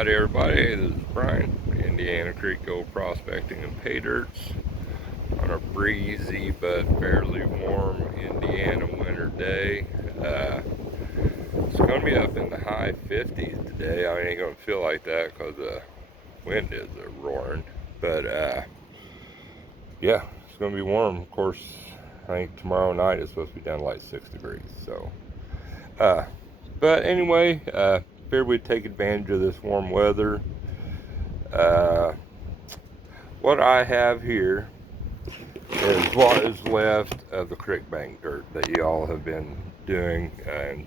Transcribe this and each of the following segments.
Howdy everybody, this is Brian, Indiana Creek Gold Prospecting and Pay Dirts on a breezy but fairly warm Indiana winter day. It's going to be up in the high 50s today. I ain't going to feel like that because the wind is roaring. But yeah, it's going to be warm. Of course, I think tomorrow night it's supposed to be down to like 6 degrees. So, but anyway, figured we'd take advantage of this warm weather. What I have here is what is left of the Crick bank dirt that y'all have been doing, and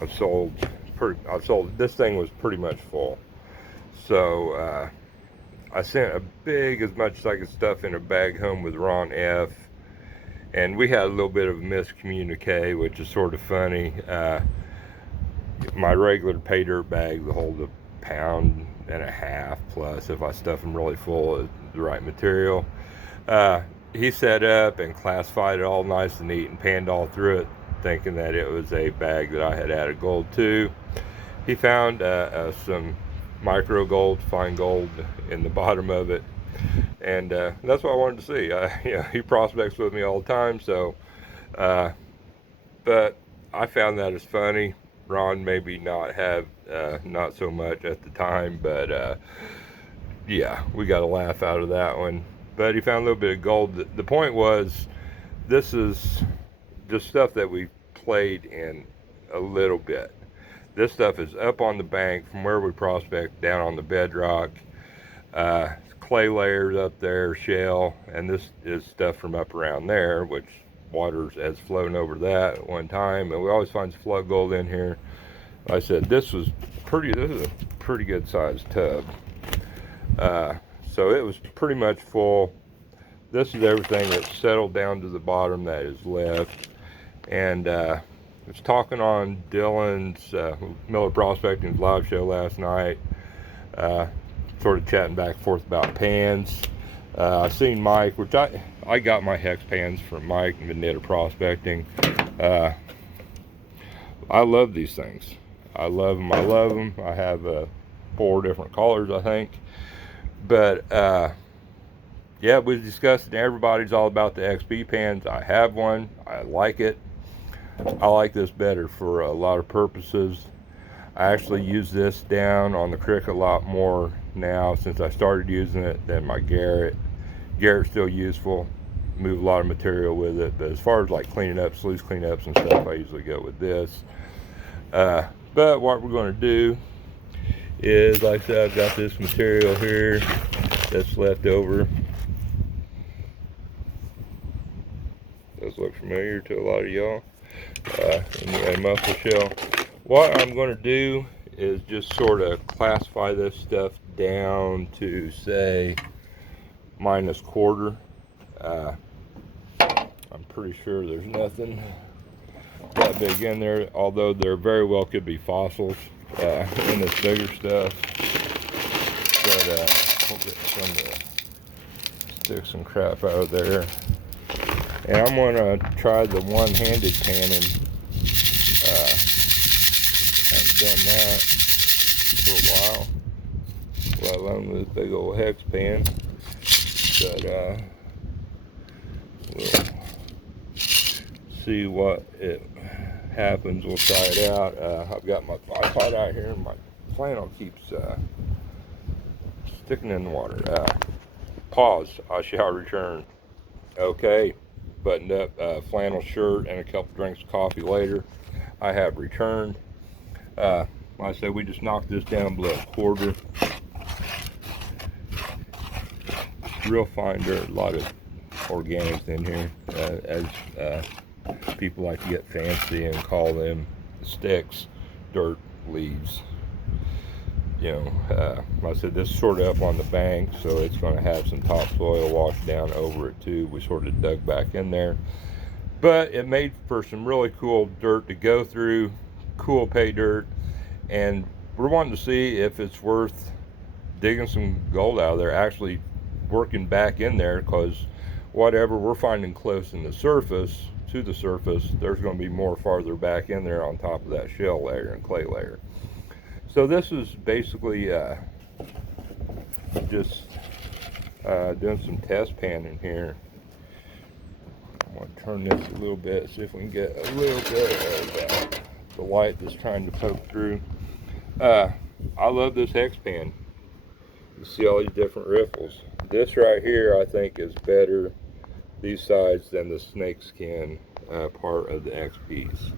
I've sold. This thing was pretty much full, so I sent as much as I could stuff in a bag home with Ron F. And we had a little bit of miscommunique, which is sort of funny. My regular pay dirt bags will hold a pound and a half plus if I stuff them really full of the right material. He set up and classified it all nice and neat and panned all through it, thinking that it was a bag that I had added gold to. He found some micro gold, fine gold in the bottom of it, and that's what I wanted to see. He prospects with me all the time, so but I found that as funny. Ron maybe not so much at the time, but yeah, we got a laugh out of that one. But he found a little bit of gold. The point was, this is just stuff that we played in a little bit. This stuff is up on the bank from where we prospect, down on the bedrock. Clay layers up there, shell, and this is stuff from up around there, which water has flown over that at one time, and we always find flood gold in here. Like I said, this is a pretty good sized tub. So it was pretty much full. This is everything that's settled down to the bottom that is left. And I was talking on Dylan's Miller Prospecting's live show last night, sort of chatting back and forth about pans. I seen Mike, which I got my HEX pans from Mike and Vanetta Prospecting. I love these things. I love them. I have 4 different colors, I think. But yeah, we discussed it. Everybody's all about the XP pans. I have one. I like it. I like this better for a lot of purposes. I actually use this down on the Crick a lot more now since I started using it than my Garrett. Garrett's still useful, move a lot of material with it, but as far as like cleaning up, sluice cleanups and stuff, I usually go with this. But what we're going to do is, like I said, I've got this material here that's left over. Does look familiar to a lot of y'all. And you got a mussel shell. What I'm going to do is just sort of classify this stuff down to, say, -1/4. I'm pretty sure there's nothing that big in there, although there very well could be fossils in this bigger stuff. But I'll get some to stick some crap out of there. And I'm going to try the one-handed panning. Haven't done that for a while, let alone with this big old HEX pan. But we'll see what it happens. We'll try it out. I've got my tripod out here, and my flannel keeps sticking in the water. Pause. I shall return. Okay, buttoned up flannel shirt and a couple drinks of coffee later, I have returned. Like I said, we just knocked this down below 1/4. Real fine dirt, a lot of organics in here, as people like to get fancy and call them sticks, dirt leaves. Like I said, this is sort of up on the bank, so it's going to have some topsoil washed down over it too. We sort of dug back in there, but it made for some really cool dirt to go through, cool pay dirt, and we're wanting to see if it's worth digging some gold out of there, actually working back in there, because whatever we're finding close to the surface, there's going to be more farther back in there on top of that shell layer and clay layer. So this is basically just doing some test panning here. I'm going to turn this a little bit, see if we can get a little bit of the light that's trying to poke through. I love this hex pan. You see all these different riffles. This right here I think is better, these sides, than the snakeskin part of the XPs.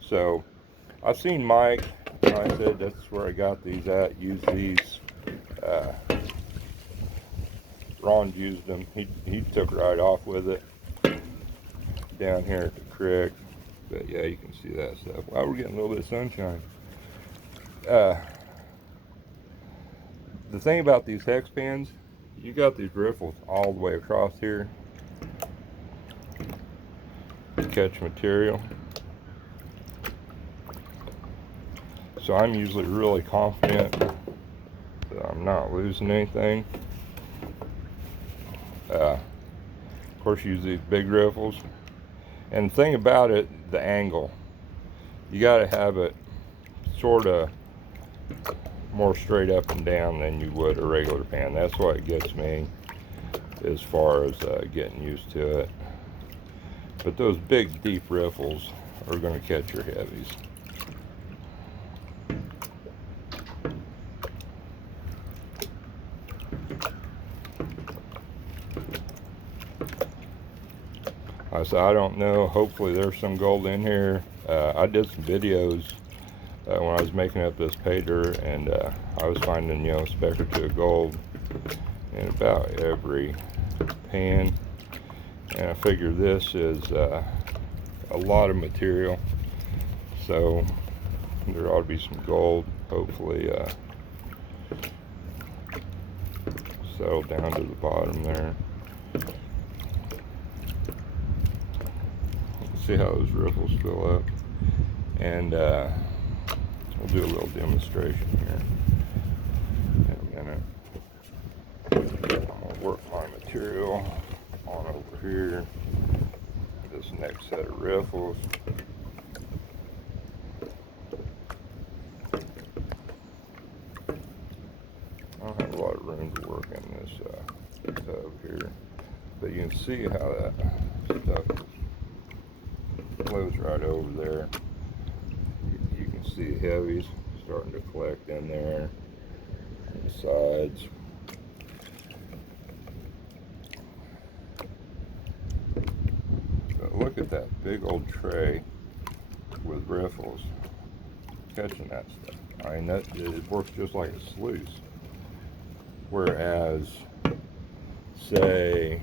So I've seen Mike, and I said that's where I got these at, use these. Ron used them. He took right off with it down here at the Crick. But yeah, you can see that stuff. Wow, we're getting a little bit of sunshine. The thing about these hex pans, you got these riffles all the way across here to catch material. So I'm usually really confident that I'm not losing anything. Of course, use these big riffles. And the thing about it, the angle, you got to have it sort of more straight up and down than you would a regular pan. That's what gets me as far as getting used to it. But those big deep riffles are going to catch your heavies. I said, I don't know, hopefully there's some gold in here. I did some videos when I was making up this pay dirt, and I was finding, you know, a speck or two of gold in about every pan. And I figure this is a lot of material, so there ought to be some gold, hopefully settle down to the bottom there. See how those riffles fill up, and we'll do a little demonstration here in a minute. I'm going to work my material on over here, this next set of riffles. I don't have a lot of room to work in this tub here, but you can see how that stuff flows right over there. You can see heavies starting to collect in there on the sides. But look at that big old tray with riffles catching that stuff. I mean, it works just like a sluice. Whereas, say,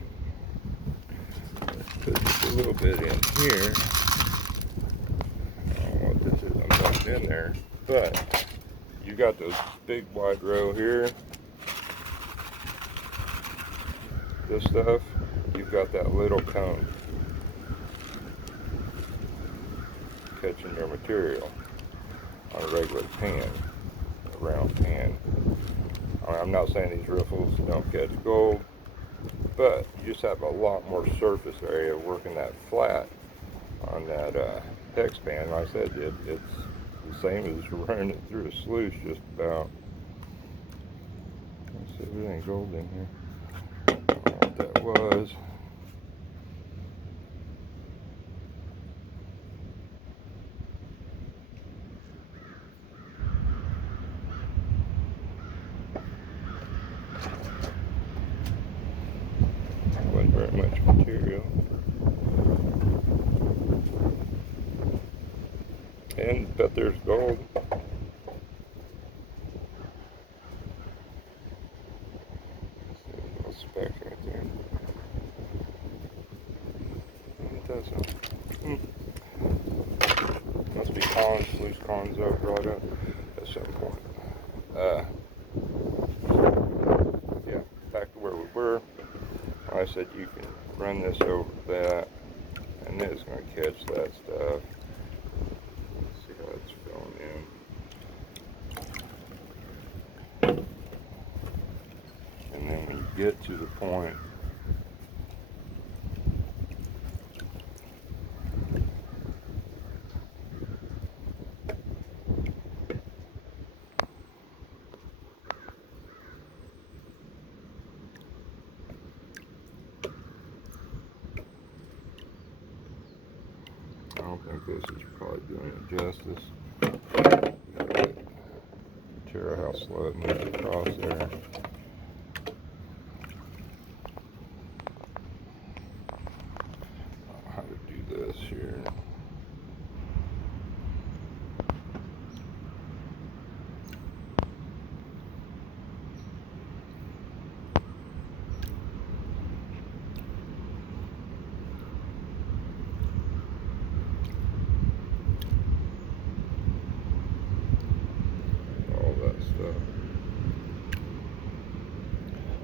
put just a little bit in here. I don't know what this is, I'm dumping in there, but you got those big wide row here. This stuff, you've got that little cone catching your material on a regular pan, a round pan. I'm not saying these riffles don't catch gold, but you just have a lot more surface area working that flat on that hex pan. Like I said, it's the same as running it through a sluice, just about. Let's see if there's any gold in here. I don't know what that was. Wasn't very much material. But there's gold. A little speck right there. It doesn't. Must be cons, loose cons I've brought up at some point. Yeah, back to where we were. I said you can run this over that, and it's going to catch that stuff. Let's see how it's filling in. And then when you get to the point think this is probably doing it justice. Tara, how slow it moves across there. How to do this here.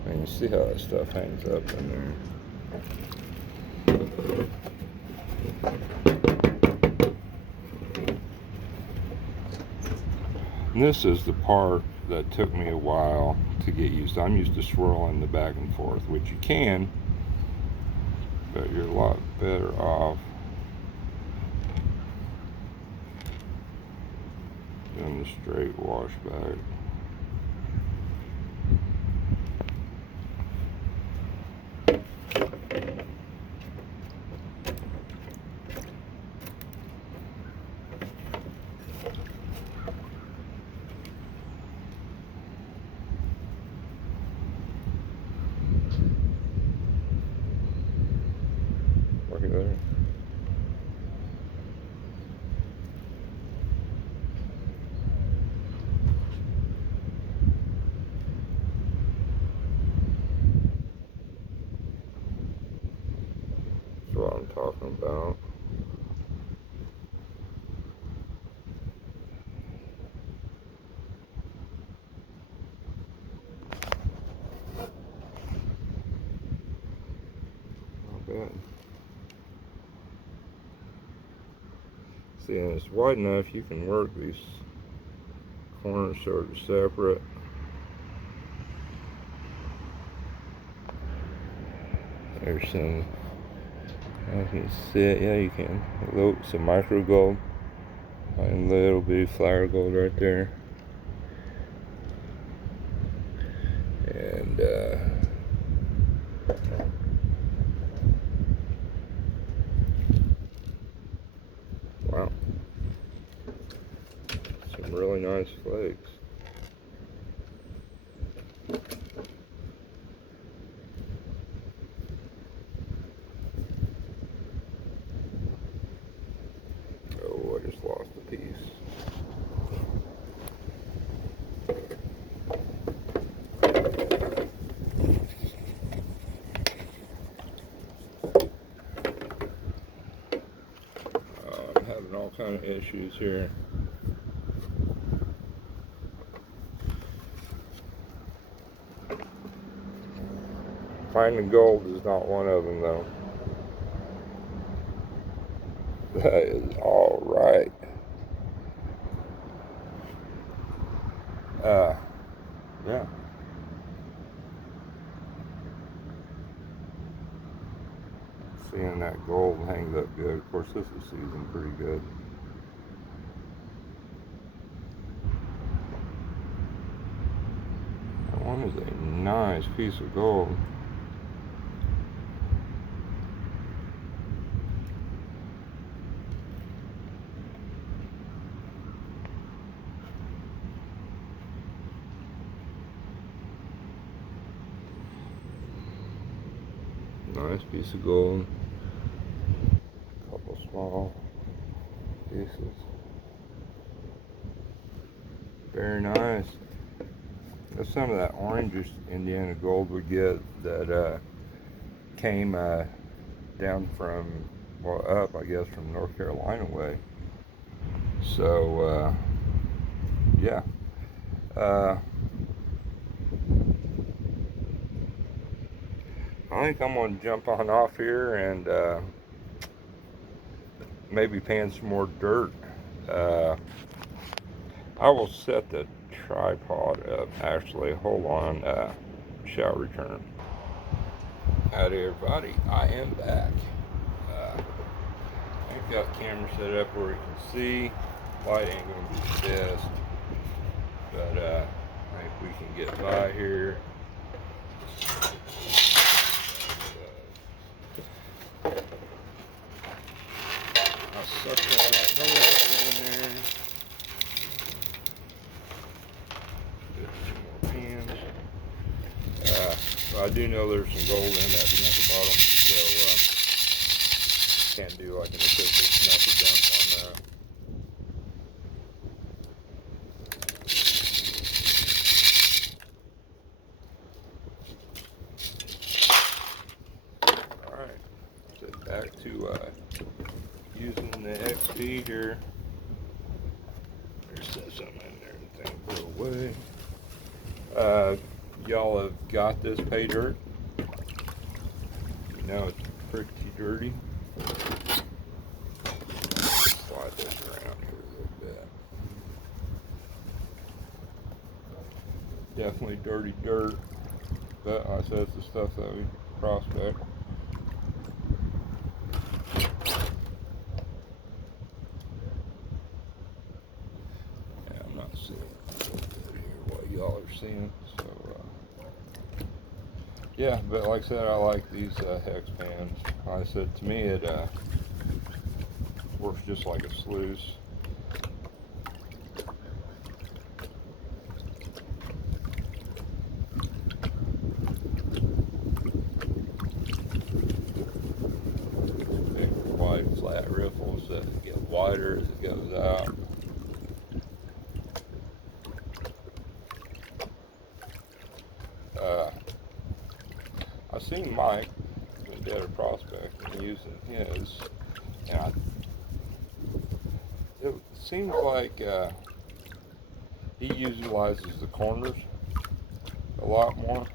And you see how that stuff hangs up in there. And this is the part that took me a while to get used to. I'm used to swirling the back and forth, which you can, but you're a lot better off doing the straight wash back. Looky there. That's what I'm talking about. Not bad. See, and it's wide enough you can work these corners sort of separate. There's some, I can see it, yeah you can. Some micro gold and a little bit of flower gold right there. And wow, some really nice flakes. Oh, I just lost a piece. I'm having all kind of issues here. Finding gold is not one of them, though. That is all right. Yeah. Seeing that gold hangs up good. Of course, this is seasoned pretty good. That one is a nice piece of gold. Nice piece of gold. A couple small pieces. Very nice. That's some of that orangish Indiana gold we get that came down from, well, up, I guess, from North Carolina way. So, yeah. I think I'm going to jump on off here and maybe pan some more dirt. I will set the tripod up. Actually, hold on. Shall return. Howdy, everybody. I am back. I've got the camera set up where you can see. Light ain't going to be the best, but I think we can get by here. I sucked I do know there's some gold in that snuffy bottle, so can't do like an official snuffy dump on that. Alright, so back to using the XP here. There's something in there and things go away. Y'all have got this pay dirt. You know it's pretty dirty. Slide this around here a little bit. Definitely dirty dirt, but like I said, it's the stuff that we prospect. Yeah, I'm not seeing here what y'all are seeing, so yeah, but like I said, I like these hex pans. Like I said, to me it works just like a sluice. Big wide flat riffles that get wider as it goes out. I've seen Mike, the Dead Prospect, and using his, and it seems like he utilizes the corners a lot more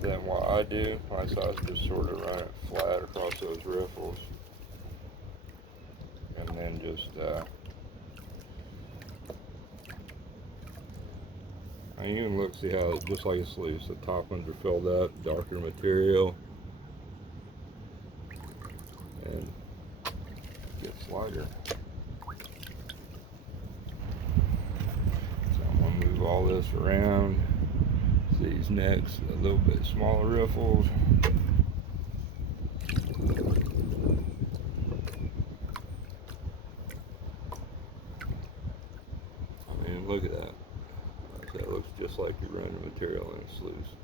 than what I do. I just sort of run it flat across those riffles, and then just and you can look, see how it's just like a sluice. The top ones are filled up, darker material, and gets lighter. So I'm gonna move all this around. These next a little bit smaller riffles. I mean, look at that. That looks just like you're running material in a sluice.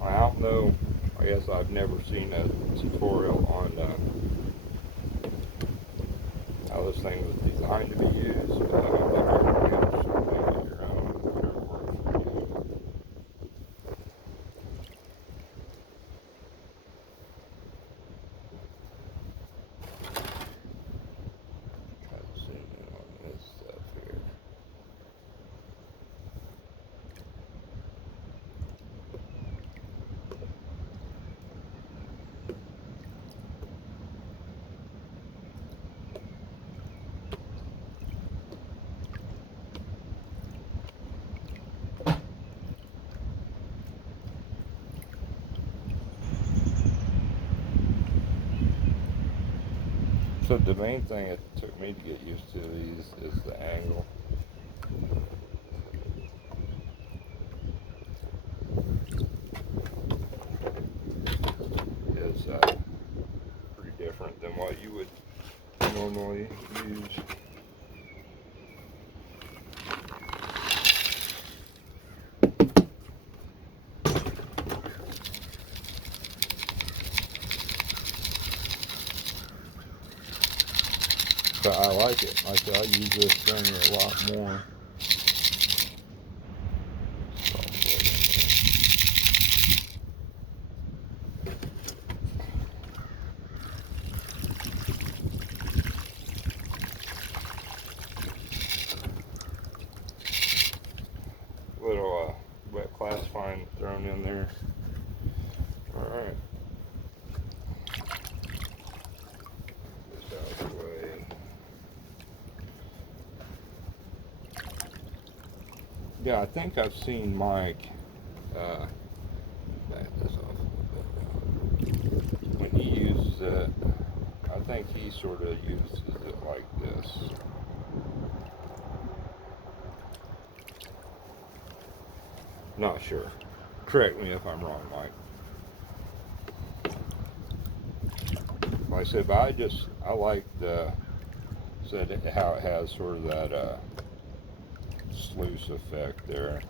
I don't know, I guess I've never seen a tutorial on how this thing was designed to be used, but I don't think everybody else should make it your own. I'm sure it works for you. Try to zoom in on this stuff here. So the main thing it took me to get used to these is the angle. Is pretty different than what you would normally use. So I like it. I use this thing a lot more. Little wet classifying thrown in there. Alright. This out of the way. Yeah, I think I've seen Mike back this off a little bit. When he uses it, I think he sort of uses it like this. Not sure. Correct me if I'm wrong, Mike. Like I said, but I like how it has sort of that sluice effect there.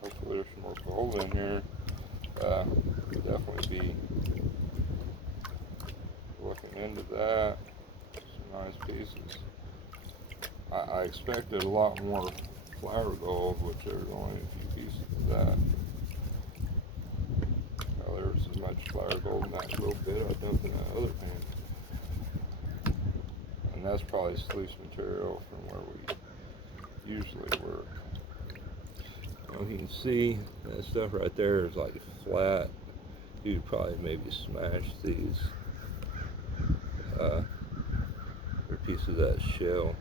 Hopefully there's some more gold in here. Definitely be looking into that. Some nice pieces. I expected a lot more flower gold, which there's only a few pieces of that. Well, there was as much flower gold in that little bit I dumped in that other pan. And that's probably sluice material from where we usually work. Well, you can see that stuff right there is like flat. You could probably maybe smash these or piece of that shell.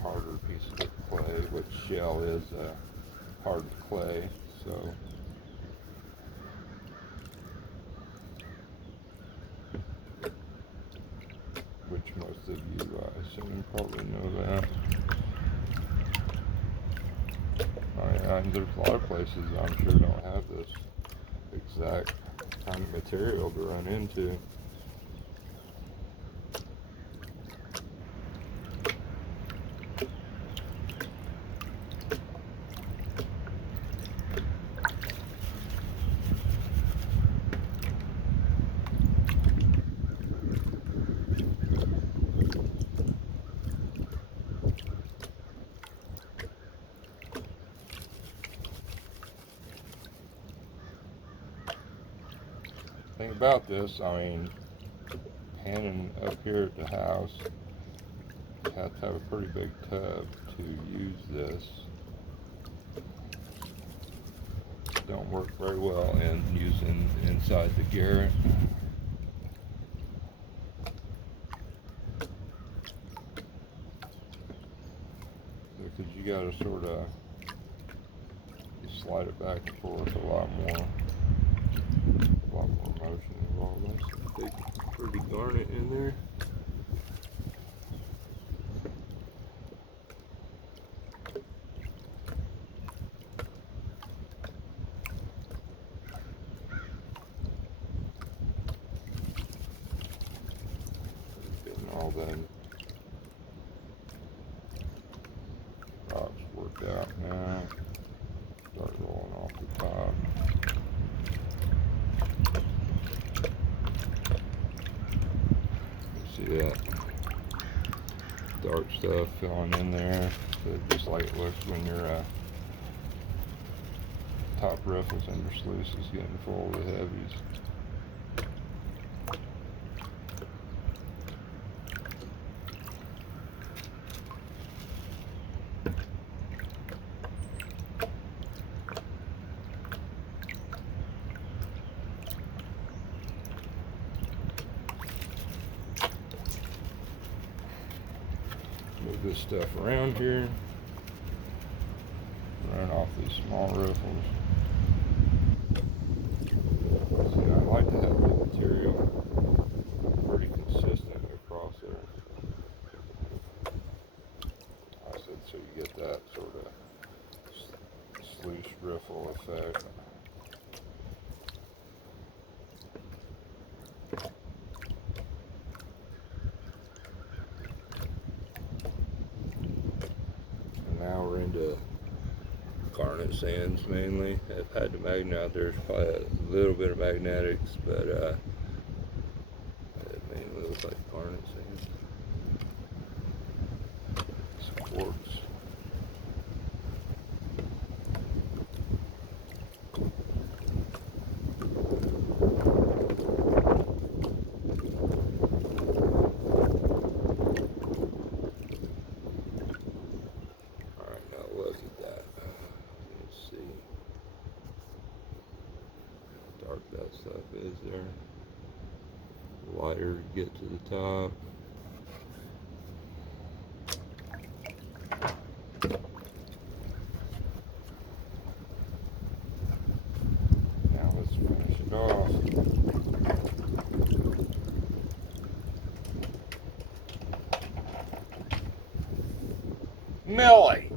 Harder piece of clay, which shell is hard clay, so which most of you I assume probably know that. There's a lot of places I'm sure don't have this exact kind of material to run into. Thing about this, I mean, panning up here at the house, you have to have a pretty big tub to use this. Don't work very well in using inside the garret. Because you got to sort of slide it back and forth a lot more motion involved. That's a big, pretty garnet in there. Getting all them rocks worked out now. Start rolling off the top. See that dark stuff filling in there, so just like it looks when your top riffles and your sluice is getting full of the heavies. Move this stuff around here, run off these small riffles. See, I like to have the material pretty consistent across there. I said, so you get that sort of sluice riffle effect. Now we're into garnet sands mainly. I've had the magnet out there. There's probably a little bit of magnetics, but it mainly looks like garnet sands. Some quartz. That stuff is there. Lighter to get to the top. Millie,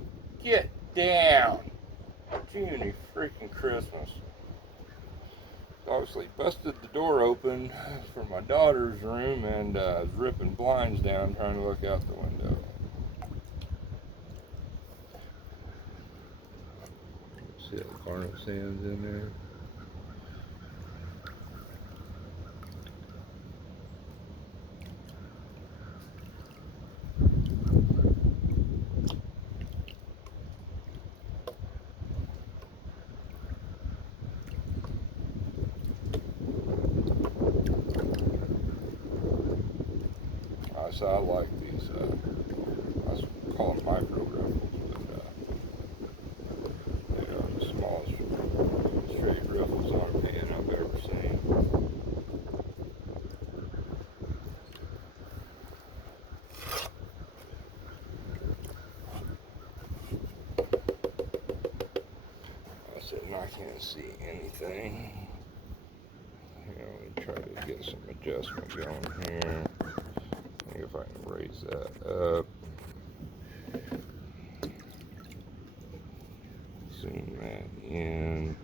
get down. Jiminy freaking Christmas. Obviously busted the door open for my daughter's room and was ripping blinds down trying to look out the window. See that garnet sands in there? So I like these, I call them micro riffles, but they are the smallest straight riffles on a pan I've ever seen. I said, and I can't see anything. Let me try to get some adjustment going here. See if I can raise that up. Zoom that in.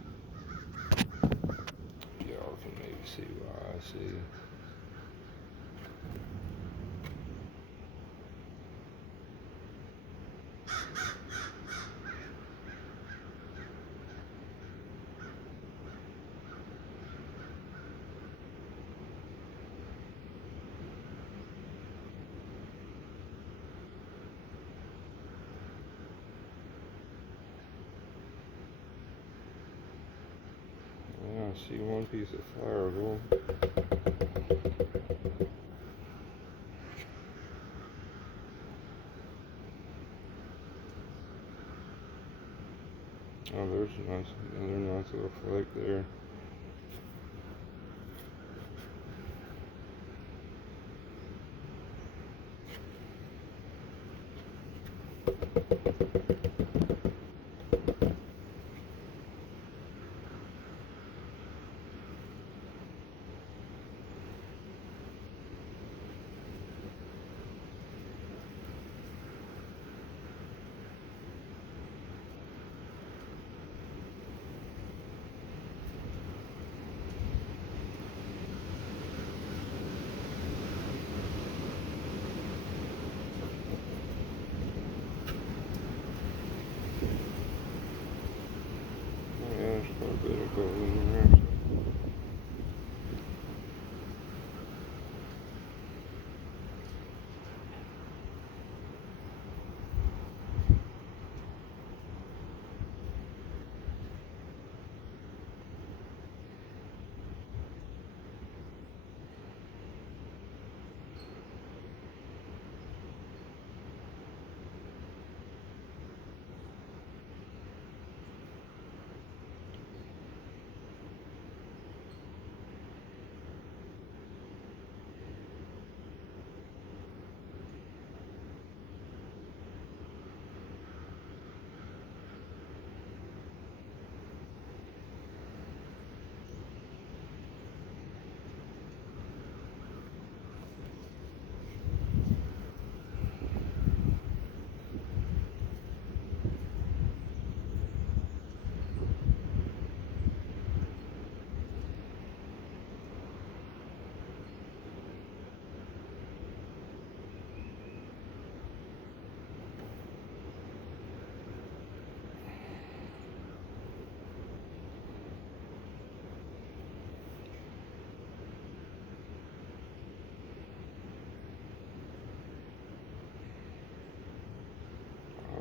Y'all can maybe see what I see. Yeah, I see one piece of flower gold. Oh, there's another nice little flake there. There's quite a bit of gold in there.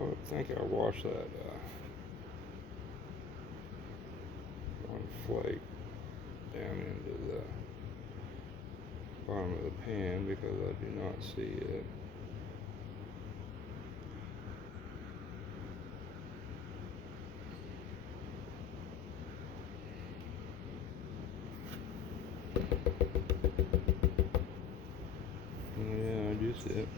I think I washed that one flake down into the bottom of the pan because I do not see it. Yeah, I do see it.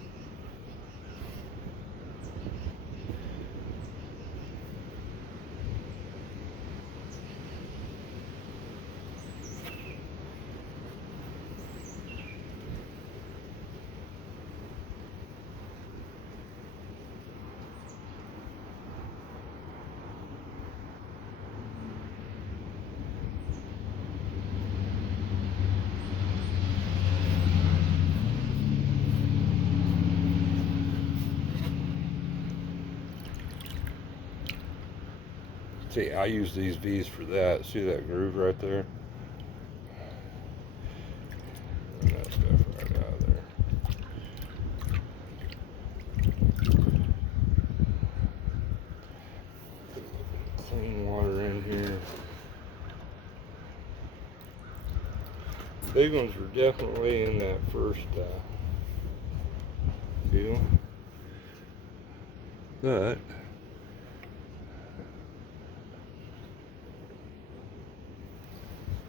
See, I use these V's for that. See that groove right there? Run that stuff right out of there. Clean water in here. Big ones were definitely in that first deal, but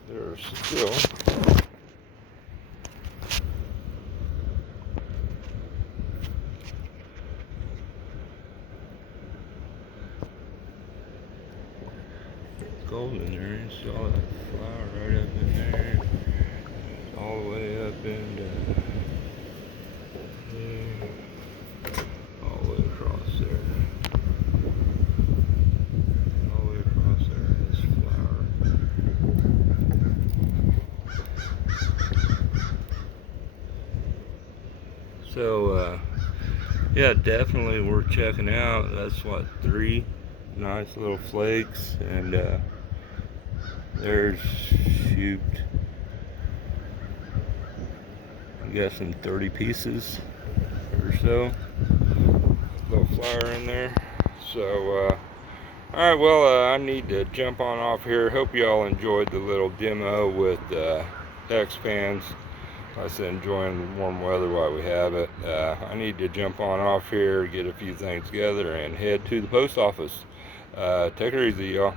there's still gold in there. You see all that flour right up in there, all the way up into all the way across there, all the way across there is flour. So yeah, definitely worth checking out. That's what, 3 nice little flakes, and there's, shoot, I'm guessing 30 pieces or so. Little flour in there. So alright, well, I need to jump on off here. Hope you all enjoyed the little demo with HEX pans. Like I said, enjoying the warm weather while we have it. I need to jump on off here, get a few things together, and head to the post office. Take it easy, y'all.